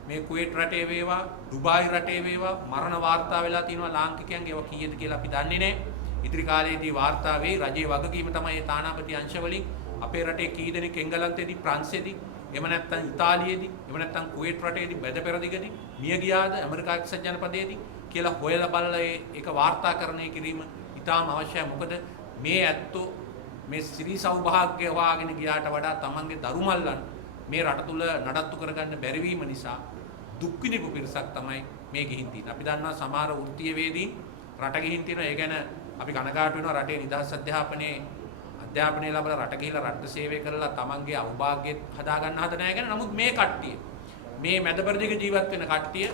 මේ කුවේට් රටේ වේවා ඩුබායි රටේ වේවා මරණ වාර්තා වෙලා තියෙනවා ලාංකිකයන්ගේ. ඒවා කීයද කියලා අපි දන්නේ නැහැ. ඉදිරි කාලයේදී වාර්තා වෙයි. රජයේ වගකීම තමයි මේ තානාපති අංශවලින් අපේ රටේ කී දෙනෙක් එංගලන්තයේදී ප්‍රංශයේදී එහෙම නැත්නම් ඉතාලියේදී එහෙම නැත්නම් කුවේට් රටේදී බෙද පෙරදිගදී මිය ගියාද ඇමරිකා එක්සත් ජනපදයේදී කියලා හොයලා බලලා ඒක වාර්තාකරණය කිරීම ඉතාම අවශ්‍යයි. මොකද මේ ඇත්තෝ මේ ශ්‍රී සෞභාග්‍ය හොයාගෙන ගියාට වඩා තමන්ගේ දරුමල්ලන් මේ රට තුල නඩත්තු කරගන්න බැරි වීම නිසා දුක් විඳපු පිරිසක් තමයි මේ ගිහින් තියෙන්නේ. අපි දන්නවා සමහර වෘත්තීයවේදී රට ගිහින් තියෙනවා. ඒ ගැන අපි කනගාටු වෙනවා. රටේ නිදහස් අධ්‍යාපනය ලැබලා රට ගිහිලා රට සේවය කරලා තමන්ගේ අවභාග්‍ය හදා ගන්න හදන අය ගැන. නමුත් මේ කට්ටිය මේ මැදපෙරදිග ජීවත් වෙන කට්ටිය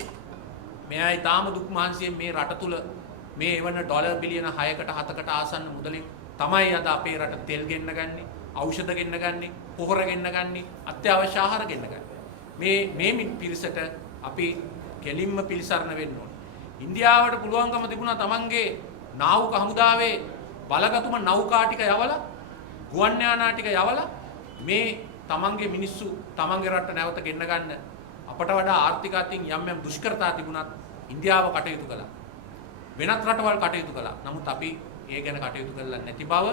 මෙයා ඊටාම දුක් මහන්සියෙන් මේ රට තුල මේ එවන ඩොලර් බිලියන 6කට 7කට ආසන්න මුදලින් තමයි අද අපේ රට තෙල් ගෙන්න ගන්නේ, ඖෂධ ගෙන්න ගන්නේ, පොහොර ගෙන්න ගන්නේ, අත්‍යවශ්‍ය ආහාර ගෙන්න ගන්නේ. මේ පිරිසට අපි කෙලින්ම පිළිසරණ වෙන්න ඕනේ. ඉන්දියාවට පුළුවන්කම තිබුණා තමන්ගේ නාවික හමුදාවේ බලගතුම නෞකා ටික යවලා ගුවන් යානා ටික යවලා මේ තමන්ගේ මිනිස්සු තමන්ගේ රට නැවත ගෙන්න ගන්න. අපට වඩා ආර්ථික අතින් යම් දුෂ්කරතා තිබුණත් ඉන්දියාව කටයුතු කළා. වෙනත් රටවල් කටයුතු කළා. නමුත් අපි ඒ ගැන කටයුතු කරලා නැති බව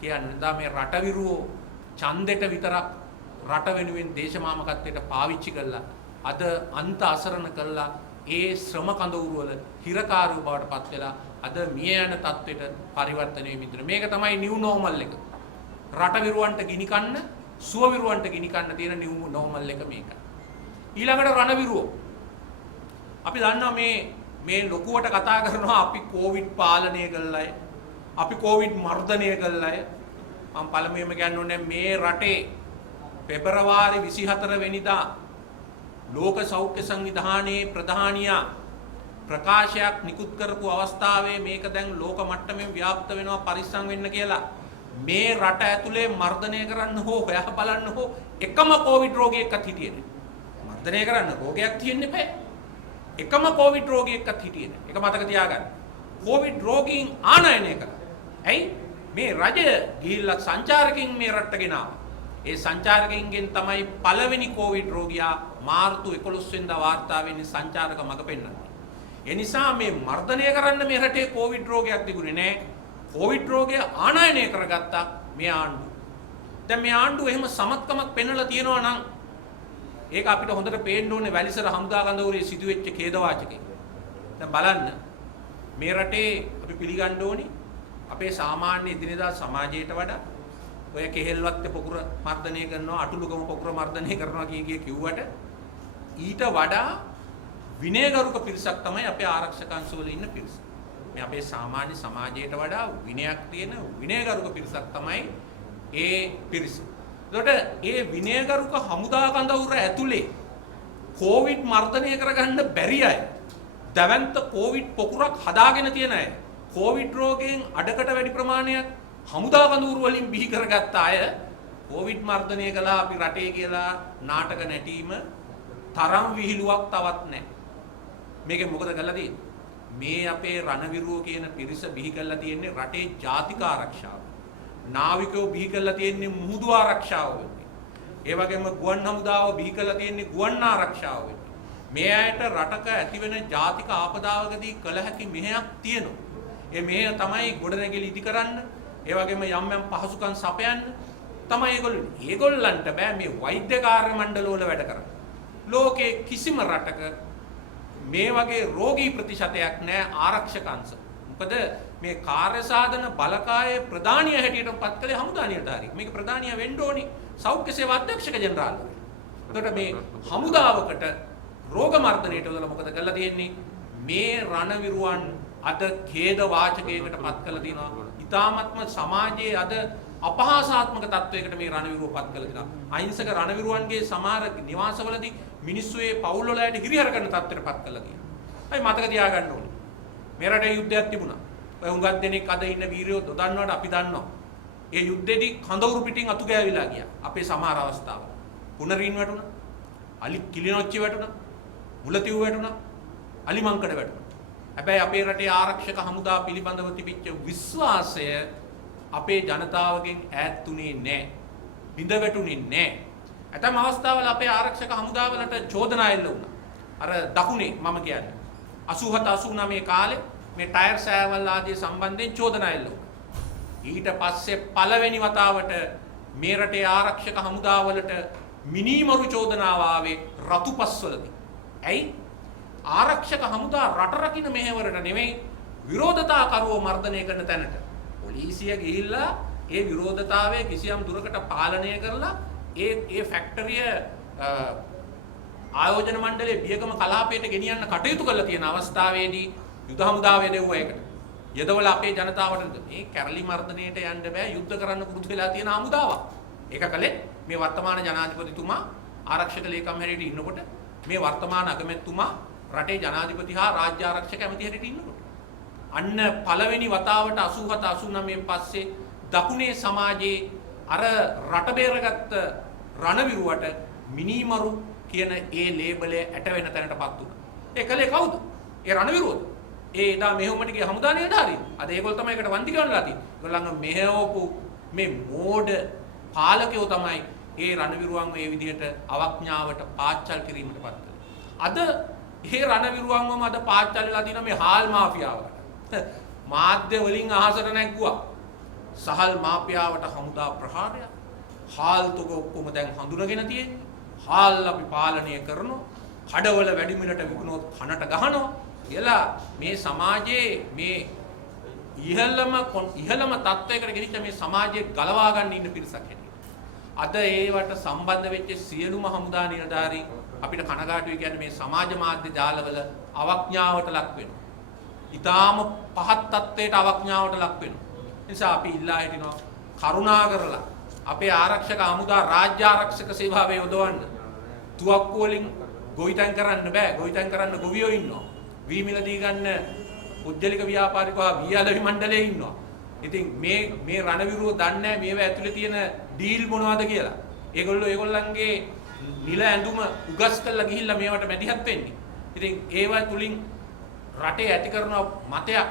කියන්නේ මේ රටවිරුවෝ ඡන්දෙට විතරක් රට වෙනුවෙන් දේශමාමකත්වයට පාවිච්චි කළා. අද අන්ත අසරණ කළා. ඒ ශ්‍රම කඳවුරු වල හිරකාරයෝ බවට පත් වෙලා අද මිය යන තත්ත්වයට පරිවර්තනය වෙමින්. මේක තමයි නිව් නෝමල් එක. රටවිරුවන්ට ගිනි කන්න, සුවවිරුවන්ට ගිනි කන්න තියෙන නිව් නෝමල් එක මේක. ඊළඟට රණවිරුවෝ අපි දන්නවා මේ ලොකුවට කතා කරනවා අපි කොවිඩ් පාලනය කළාය, අපි කොවිඩ් මර්ධනය කළාය. මම පළමුවෙන්ම කියන්න ඕනේ මේ රටේ පෙබරවාරි 24 වෙනිදා ලෝක සෞඛ්‍ය සංවිධානයේ ප්‍රධානියා ප්‍රකාශයක් නිකුත් කරපු අවස්ථාවේ මේක දැන් ලෝක මට්ටමින් ව්‍යාප්ත වෙනවා පරිස්සම් වෙන්න කියලා. මේ රට ඇතුලේ මර්ධනය කරන්න හෝ හොයා බලන්න හෝ එකම කොවිඩ් රෝගියෙක්වත් හිටියේ නැහැ. මර්ධනය කරන්න රෝගයක් තියෙන්න එපා. එකම කොවිඩ් රෝගියෙක්වත් හිටියේ නැහැ. ඒක මතක තියාගන්න. කොවිඩ් රෝගීන් ආනයනය කළා. ඇයි? මේ රජය ගිහිල්ලා සංචාරකයන් මේ රටට ගෙනාවා. ඒ සංචාරකයන්ගෙන් තමයි පළවෙනි කොවිඩ් රෝගියා මාර්තු 11 වෙනිදා වාර්තා වෙන්නේ සංචාරක මඟ පෙන්වන්නේ. ඒ නිසා මේ මර්ධනය කරන්න මේ රටේ කොවිඩ් රෝගයක් තිබුණේ නැහැ. කොවිඩ් රෝගය ආනයනය කරගත්තා මේ ආණ්ඩුව. දැන් මේ ආණ්ඩුව එහෙම සමත්කමක් පෙන්වලා තියෙනවා නම් ඒක අපිට හොඳට පේන්න ඕනේ වැලිසර හමුදා කඳවුරේ සිදුවෙච්ච ඛේදවාචකේ. දැන් බලන්න මේ රටේ අපි පිළිගන්න ඕනේ අපේ සාමාන්‍ය එදිනෙදා සමාජයට වඩා ඔය කෙහෙල්වත් පොකුර මර්ධනය කරනවා අටුලුගම පොකුර මර්ධනය කරනවා කිය කිව්වට ඊට වඩා විනයගරුක පිරිසක් තමයි අපේ ආරක්ෂක අංශවල ඉන්න පිරිස. මේ අපේ සාමාන්‍ය සමාජයට වඩා විනයක් තියෙන විනයගරුක පිරිසක් තමයි ඒ පිරිස. ඒකට ඒ විනයගරුක හමුදා කඳවුර ඇතුලේ කොවිඩ් මර්ධනය කරගන්න බැරි අය, දවන්ත කොවිඩ් පොකුරක් හදාගෙන තියෙන අය, කොවිඩ් රෝගයෙන් අඩකට වැඩි ප්‍රමාණයක් හමුදා කඳවුරු වලින් බිහි කරගත්ත අය කොවිඩ් මර්ධනය කළා අපි රටේ කියලා නාටක නැටීම තරම් විහිළුවක් තවත් නැහැ. මේකෙන් මොකද කරලා තියෙන්නේ? මේ අපේ රණවිරුවෝ කියන පිරිස බිහි කරලා තියෙන්නේ රටේ ජාතික ආරක්ෂාව. නාවිකයෝ බිහි කරලා තියෙන්නේ මුහුදු ආරක්ෂාව වෙන්නේ. ඒ වගේම ගුවන් හමුදාව බිහි කරලා තියෙන්නේ ගුවන් ආරක්ෂාව වෙන්නේ. මේ අයට රටක ඇතිවෙන ජාතික ආපදාවකදී කළ හැකි මෙහෙයක් තියෙනවා. ඒ මෙහෙය තමයි ගොඩනැගිලි ඉදි කරන්න, ඒ වගේම යම් යම් පහසුකම් සපයන්න තමයි ඒගොල්ලෝ. ඒගොල්ලන්ට බෑ මේ වෛද්‍ය කාර්ය මණ්ඩලවල වැඩ කරන්න. ලෝකේ කිසිම රටක මේ වගේ රෝගී ප්‍රතිශතයක් නැහැ ආරක්ෂක අංශ. මොකද මේ කාර්ය සාධන බලකායේ ප්‍රධානිය හැටියට පත් කළේ හමුදා නිලධාරියෙක්. මේක ප්‍රධානිය වෙන්න ඕනි සෞඛ්‍ය සේවා අධ්‍යක්ෂක ජෙනරාල්වරයෙක්. එතකොට මේ හමුදාවකට රෝග මර්ධනයට වල මොකද කරලා තියෙන්නේ? මේ රණවිරුවන් අද ඛේද වාචකයකට පත් කරලා තිනවා. ඊ타ත්ම සමාජයේ අද අපහාසාත්මක තත්වයකට මේ රණවිරුව පත් කරලා තිනවා. අහිංසක රණවිරුවන්ගේ සමහර නිවාසවලදී මිනිස්සු ඒ පවුල් වලට හිරිහැර කරන තත්ත්වයට පත් කරලා තියෙනවා. අයි මතක තියාගන්න ඕනේ. මේ රටේ යුද්ධයක් තිබුණා. ඔය හුඟක් දෙනෙක් අද ඉන්න වීරයෝ දොදන්නවට අපි දන්නවා. ඒ යුද්ධෙදී කඳවුරු පිටින් අතු ගෑවිලා ගියා. අපේ සමහර අවස්ථාවල. පුනරින් වැටුණා. අලි කිලිනොච්චි වැටුණා. මුලතිව් වැටුණා. අලිමංකඩ වැටුණා. හැබැයි අපේ රටේ ආරක්ෂක හමුදා පිළිබඳව තිබිච්ච විශ්වාසය අපේ ජනතාවගෙන් ඈත්ුනේ නැහැ. බිඳ වැටුනේ නැහැ. ඇතම් අවස්ථාවල අපේ ආරක්ෂක හමුදාවලට චෝදනා එල්ල වුණා. අර දකුණේ මම කියන්නේ 87 89 කාලේ මේ ටයර් සෑවල් ආදී සම්බන්ධයෙන් චෝදනා එල්ල වුණා. ඊට පස්සේ පළවෙනි වතාවට මේ රටේ ආරක්ෂක හමුදාවලට මිනිමරු චෝදනාව ආවේ රතුපස්වලදී. ඇයි? ආරක්ෂක හමුදා රට රකින්න මෙහෙවරට නෙමෙයි විරෝධතාකරුවෝ මර්ධනය කරන තැනට. පොලිසිය ගිහිල්ලා ඒ විරෝධතාවය කිසියම් දුරකට පාලනය කරලා ඒ ෆැක්ටරිය ආයෝජන මණ්ඩලයේ බියගම කලාපයට ගෙනියන්න කටයුතු කරලා තියෙන අවස්ථාවේදී යුද හමුදාවේ දෙව්වා ඒකට. යදවල අපේ ජනතාවට මේ කැරලි මර්ධනයට යන්න බෑ යුද්ධ කරන්න පුරුදු වෙලා තියෙන හමුදාවක්. ඒක කලේ මේ වර්තමාන ජනාධිපතිතුමා ආරක්ෂක ලේකම් හැටියට ඉන්නකොට මේ වර්තමාන අගමැතිතුමා රටේ ජනාධිපති හා රාජ්‍ය ආරක්ෂක ඇමති හැටියට ඉන්නකොට අන්න පළවෙනි වතාවට 87 89 පස්සේ දකුණේ සමාජයේ අර රට බේරගත්ත රණවිරුවට මිනිමරු කියන ඒ ලේබලය ඇට වෙන තැනටපත් වුණා. ඒ කලේ කවුද? ඒ රණවිරුවද? ඒ එදා මෙහෙයුමට ගිය හමුදා නිලධාරීන්. අද ඒගොල්ලෝ තමයි ඒකට වන්දි ගන්නලා තියෙන්නේ. ඒගොල්ලන්ගේ මෙහෙයවපු මේ මෝඩ පාලකයෝ තමයි ඒ රණවිරුවන් මේ විදිහට අවඥාවට පාච්චල් කිරීමටපත් කළේ. අද ඒ රණවිරුවන්වම අද පාච්චල් වෙලා තියෙන මේ හාල් මාෆියාවට. මාධ්‍ය වලින් අහසට නැග්ගුවා. සහල් මාෆියාවට හමුදා ප්‍රහාරය. හාල් තොග ඔක්කොම දැන් හඳුනගෙන තියෙන්නේ. හාල් අපි පාලනය කරනවා. කඩවල වැඩි මිලට විකුණුවොත් කනට ගහනවා. කියලා මේ සමාජයේ මේ ඉහළම තත්ත්වයකට ගෙනිච්ච මේ සමාජයේ ගලවා ගන්න ඉන්න පිරිසක් හැටියට. අද ඒවට සම්බන්ධ වෙච්ච සියලුම හමුදා නිලධාරීන් අපිට කනගාටුයි කියන්නේ මේ සමාජ මාධ්‍ය ජාලවල අවඥාවට ලක් වෙනවා. ඊටාම පහත් තත්ත්වයට අවඥාවට ලක් වෙනවා. නිසා අපි ඉල්ලා හිටිනවා කරුණා කරලා අපේ ආරක්ෂක හමුදා රාජ්‍ය ආරක්ෂක සේවාවේ යොදවන්න. තුවක්කු වලින් ගොවිතැන් කරන්න බෑ. ගොවිතැන් කරන්න ගොවියෝ ඉන්නවා. වී මිලදී ගන්න පුද්ගලික ව්‍යාපාරිකව වියලවි මණ්ඩලයේ ඉන්නවා. ඉතින් මේ රණවිරුව දන්නේ නැහැ මේව ඇතුලේ තියෙන ඩීල් මොනවද කියලා. ඒගොල්ලන්ගේ නිල ඇඳුම උගස් කරලා ගිහිල්ලා මේවට මැදිහත් වෙන්නේ. ඉතින් ඒවා තුලින් රටේ ඇති කරන මතයක්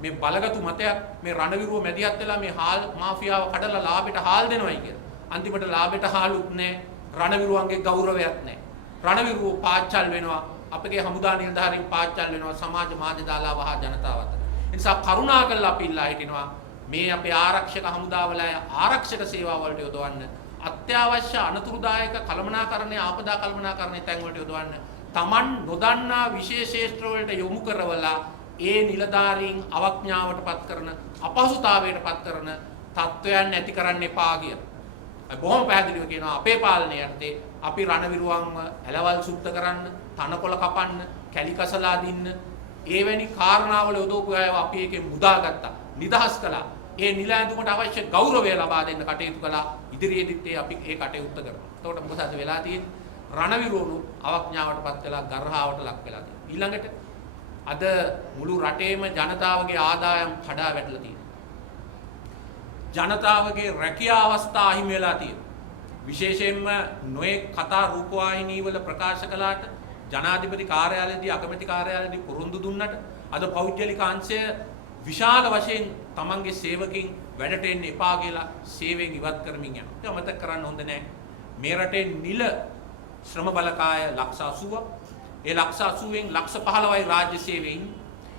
මේ බලගතු මතයක් මේ රණවිරුව මැදිහත් වෙලා මේ හාල් මාෆියාව කඩලා ලාභයට හාල් දෙනවයි කියලා. අන්තිමට ලාභයට හාලුත් නැහැ. රණවිරුවන්ගේ ගෞරවයක් නැහැ. රණවිරුව පාච්චල් වෙනවා. අපගේ හමුදා නිලධාරීන් පාච්චල් වෙනවා සමාජ මාධ්‍ය දාලා වහ ජනතාව අතර. ඒ නිසා කරුණාකරලා අපි ඉල්ලා හිටිනවා මේ අපේ ආරක්ෂක හමුදාවල ආරක්ෂක සේවාව වලට යොදවන්න. අත්‍යවශ්‍ය අනතුරුදායක කළමනාකරණය ආපදා කළමනාකරණය තැන් වලට යොදවන්න. Taman නොදන්නා විශේෂ ක්ෂේත්‍ර වලට යොමු කරවලා ඒ නිලධාරීන් අවඥාවටපත් කරන අපහසුතාවයටපත් කරන තත්ත්වයන් නැති කරන්න එපා කියලා. බොහොම පැහැදිලිව කියනවා අපේ පාලනය යටතේ අපි රණවිරුවන්ව ඇලවල් සුද්ධ කරන්න, තනකොළ කපන්න, කැලි කසලා දින්න, එවැනි කාරණාවල යොදවපු අයව අපි එකෙන් මුදාගත්තා, නිදහස් කළා. ඒ නිල ඇඳුමට අවශ්‍ය ගෞරවය ලබා දෙන්න කටයුතු කළා. ඉදිරියේදීත් අපි ඒ කටයුත්ත කරනවා. එතකොට මොකද අද වෙලා තියෙන්නේ? රණවිරුවනු අවඥාවටපත් වෙලා ගර්හාවට ලක් වෙලා තියෙනවා. ඊළඟට අද මුළු රටේම ජනතාවගේ ආදායම් කඩා වැටලා තියෙනවා. ජනතාවගේ රැකියා අවස්ථා අහිමි වෙලා තියෙනවා. විශේෂයෙන්ම නොයෙක් කතා රූපවාහිනී වල ප්‍රකාශ කළාට, ජනාධිපති කාර්යාලයේදී අගමැති කාර්යාලයේදී පුරුදු දුන්නට අද පෞද්ගලික අංශය විශාල වශයෙන් තමන්ගේ සේවකින් වැඩට එන්න එපා කියලා සේවයෙන් ඉවත් කරමින් යනවා. ඒක මතක කරන්න හොඳ නැහැ. මේ රටේ නිල ශ්‍රම බලකාය ලක්ෂ 80ක්. ඒ ලක්ෂ 80න් ලක්ෂ 15යි රාජ්‍ය සේවයෙන්.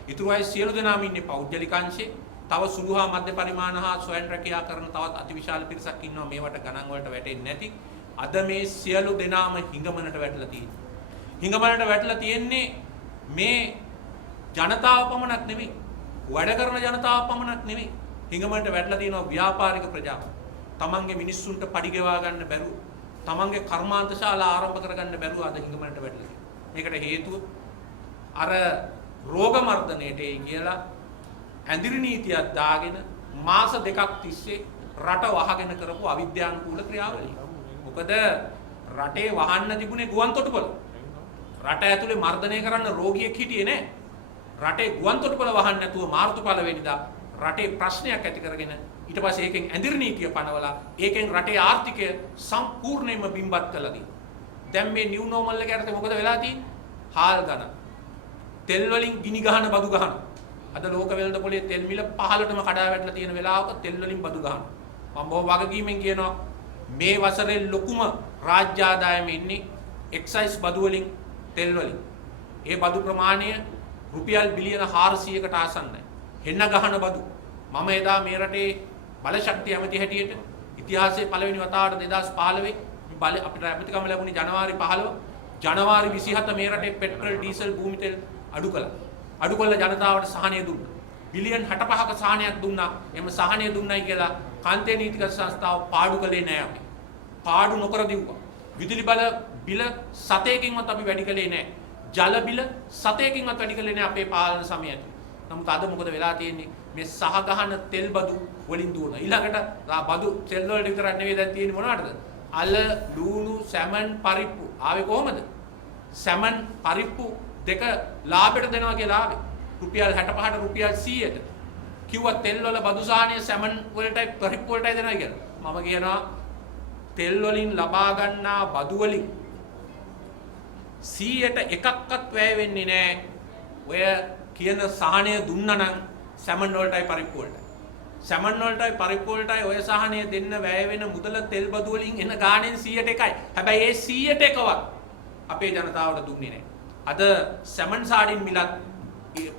ඊටු අය සියලු දෙනාම ඉන්නේ පෞද්ගලික අංශේ. තව සුළු හා මධ්‍ය පරිමාණ හා ස්වයං රැකියා කරන තවත් අතිවිශාල පිරිසක් ඉන්නවා මේවට ගණන් වලට වැටෙන්නේ නැති. අද මේ සියලු දෙනාම හිඟමනට වැටලා තියෙනවා. හිඟමනට වැටලා තියෙන්නේ මේ ජනතාව පමණක් නෙමෙයි. වැඩ කරන ජනතාව පමණක් නෙමෙයි. හිඟමනට වැටලා තියෙනවා ව්‍යාපාරික ප්‍රජාව. තමන්ගේ මිනිස්සුන්ට පඩි ගෙවා ගන්න බැරුව, තමන්ගේ කර්මාන්ත ශාලා ආරම්භ කරගන්න බැරුව අද හිඟමනට වැටලා තියෙනවා. මේකට හේතුව අර රෝග මර්ධනයේට කියලා ඇඳිරි නීතියක් දාගෙන මාස දෙකක් තිස්සේ රට වහගෙන කරපු අවිද්‍යානුකූල ක්‍රියාවලිය. මොකද රටේ වහන්න තිබුණේ ගුවන් තොටුපළ. රට ඇතුලේ මර්ධනය කරන්න රෝගියෙක් හිටියේ නැහැ. රටේ ගුවන් තොටුපළ වහන්න නැතුව මාර්තු පළවෙනිදා රටේ ප්‍රශ්නයක් ඇති කරගෙන ඊට පස්සේ ඒකෙන් ඇඳිරි නීතිය පනවලා ඒකෙන් රටේ ආර්ථිකය සම්පූර්ණයෙන්ම බිම්බත් කළා දී. දැන් මේ නිව් නෝමල් එක යටතේ මොකද වෙලා තියෙන්නේ? හාල් ගන්න. තෙල් වලින් ගිනි ගහන බදු ගහන. අද ලෝක වෙළඳ පොලේ තෙල් මිල 15ටම කඩා වැටලා තියෙන වෙලාවක තෙල් වලින් බදු ගහන. මම බොහොම වගකීමෙන් කියනවා මේ වසරේ ලොකුම රාජ්‍ය ආදායම ඉන්නේ එක්සයිස් බදු වලින්, තෙල් වලින්. ඒ බදු ප්‍රමාණය රුපියල් බිලියන 400කට ආසන්නයි. හෙන්න ගහන බදු. මම එදා මේ රටේ බලශක්තිය ඇමති හැටියට ඉතිහාසයේ පළවෙනි වතාවට 2015 බල අපිට ඇමතිකම ලැබුණේ ජනවාරි 15. ජනවාරි 27 මේ රටේ පෙට්‍රල් ඩීසල් භූමි තෙල් අඩු කළා. අඩු කළ ජනතාවට සහනය දුන්නා. බිලියන් 65ක සහනයක් දුන්නා. එම සහනය දුන්නයි කියලා කාන්තේ නීතිගත සංස්ථාව පාඩු කළේ නෑ අපි. පාඩු නොකර දිව්වා. විදුලි බිල 7කින්වත් අපි වැඩි කළේ නෑ. ජල බිල 7කින්වත් වැඩි කළේ නෑ අපේ පාලන සමය ඇතුළේ. නමුත් අද මොකද වෙලා තියෙන්නේ? මේ සහ ගහන තෙල් බදු වලින් දුවන. ඊළඟට බදු තෙල් වලට විතරක් නෙවෙයි දැන් තියෙන්නේ මොනවටද? අල, ලූණු, සැමන්, පරිප්පු. ආවේ කොහමද? සැමන්, පරිප්පු දෙක ලාභයට දෙනවා කියලා ආවේ. රුපියල් 65ට රුපියල් 100ට. කිව්වා තෙල් වල බදු සාහනය සැමන් වලටයි පරිප්පු වලටයි දෙනවා කියලා. මම කියනවා තෙල් වලින් ලබා ගන්නා බදු වලින් 100ට එකක්වත් වැය වෙන්නේ නැහැ. ඔය කියන සාහනය දුන්නා නම් සැමන් වලටයි පරිප්පු වලටයි. සැමන් වලටයි පරිප්පු වලටයි ඔය සාහනය දෙන්න වැය වෙන මුදල තෙල් බදු වලින් එන ගාණෙන් 100ට එකයි. හැබැයි ඒ 100ට එකවත් අපේ ජනතාවට දුන්නේ නැහැ. අද සැමන් සාඩින් මිලත්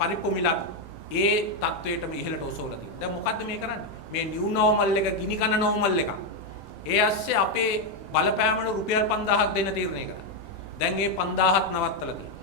පරිප්පු මිලත් ඒ තත්වයටම ඉහළට ඔසවලා තියෙනවා. දැන් මොකද්ද මේ කරන්නේ? මේ නිව් නෝමල් එක ගිනි කන නෝමල් එක. ඒ ඇස්සේ අපේ බලපෑමට රුපියල් 5000ක් දෙන්න තීරණය කරා. දැන් ඒ 5000ක් නවත්තලා තියෙනවා.